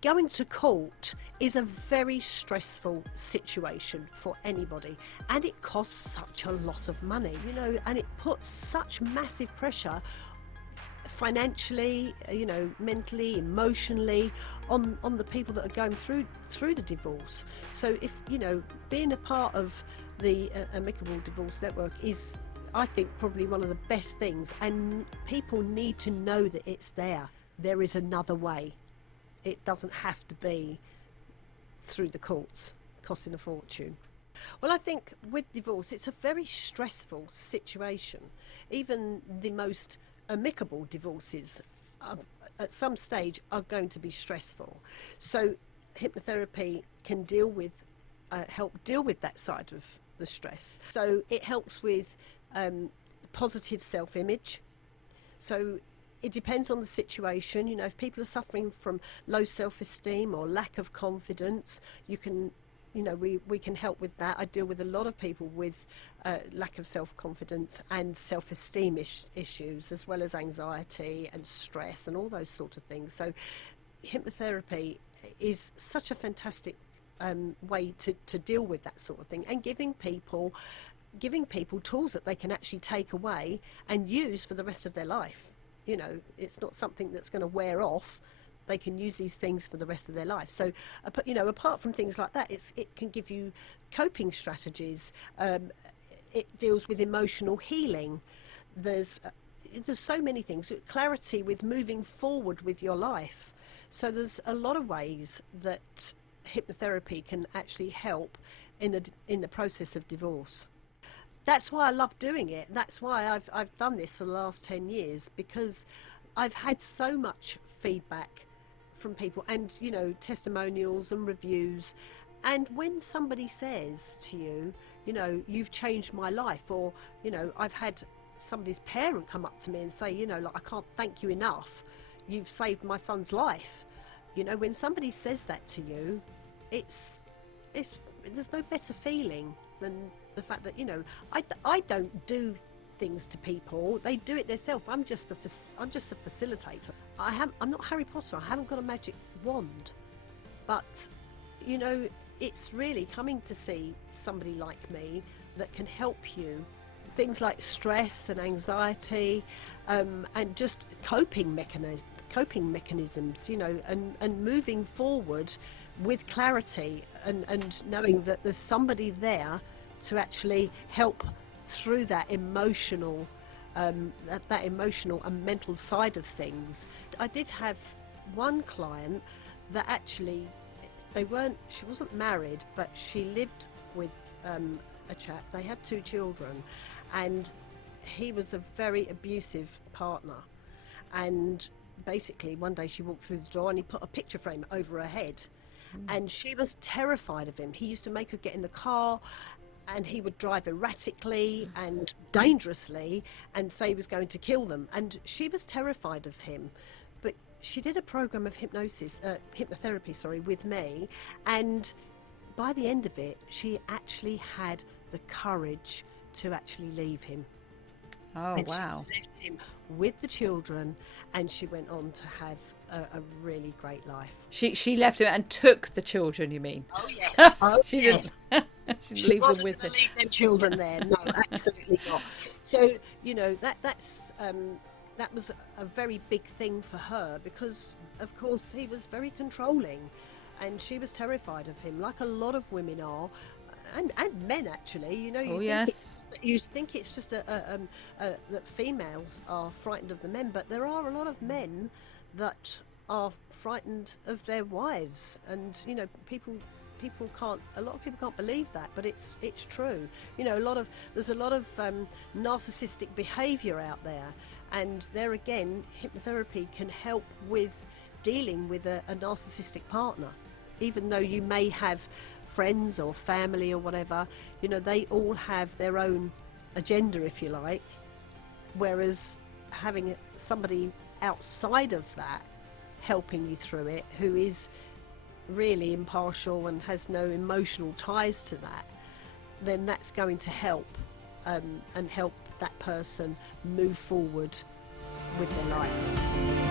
going to court is a very stressful situation for anybody, and it costs such a lot of money, you know, and it puts such massive pressure financially, you know, mentally, emotionally on the people that are going through the divorce. So if, you know, being a part of the Amicable Divorce Network is, I think, probably one of the best things, and people need to know that it's there. There is another way. It doesn't have to be through the courts, costing a fortune. Well, I think with divorce, it's a very stressful situation. Even the most amicable divorces at some stage are going to be stressful. So hypnotherapy can help deal with that side of the stress. So it helps with positive self-image. So it depends on the situation. You know, if people are suffering from low self-esteem or lack of confidence, you can, you know, we can help with that. I deal with a lot of people with lack of self-confidence and self-esteem issues, as well as anxiety and stress and all those sort of things. So hypnotherapy is such a fantastic way to deal with that sort of thing, and giving people tools that they can actually take away and use for the rest of their life. You know, it's not something that's going to wear off. They can use these things for the rest of their life. So, you know, apart from things like that, it can give you coping strategies. It deals with emotional healing. There's so many things. Clarity with moving forward with your life. So there's a lot of ways that hypnotherapy can actually help in the process of divorce. That's why I love doing it. That's why I've done this for the last 10 years, because I've had so much feedback from people, and, you know, testimonials and reviews. And when somebody says to you, you know, you've changed my life, or, you know, I've had somebody's parent come up to me and say, you know, like, I can't thank you enough. You've saved my son's life. You know, when somebody says that to you, it's there's no better feeling than the fact that, you know, I don't do things to people. They do it themselves. I'm just a facilitator. I'm not Harry Potter. I haven't got a magic wand. But, you know, it's really coming to see somebody like me that can help you. Things like stress and anxiety, and just coping mechanisms, you know, and moving forward with clarity, and knowing that there's somebody there to actually help through that emotional that emotional and mental side of things. I did have one client that actually she wasn't married, but she lived with a chap. They had 2 children, and he was a very abusive partner. And basically one day she walked through the door and he put a picture frame over her head. And she was terrified of him. He used to make her get in the car, and he would drive erratically and dangerously and say he was going to kill them. And she was terrified of him. But she did a program of hypnotherapy, with me. And by the end of it, she actually had the courage to actually leave him. Oh, and wow. She left him with the children, and she went on to have a really great life. She left him and took the children, you mean? Oh, yes. Oh, She yes. didn't leave them with them. him. Leave them children there. No, absolutely not. So, you know, that was a very big thing for her, because, of course, he was very controlling, and she was terrified of him, like a lot of women are. And men, actually, you know, you think it's just that females are frightened of the men, but there are a lot of men that are frightened of their wives, and, you know, a lot of people can't believe that, but it's true. You know, there's a lot of narcissistic behaviour out there, and there again, hypnotherapy can help with dealing with a narcissistic partner. Even though you may have friends or family or whatever, you know, they all have their own agenda, if you like, whereas having somebody outside of that helping you through it, who is really impartial and has no emotional ties to that, then that's going to help and help that person move forward with their life.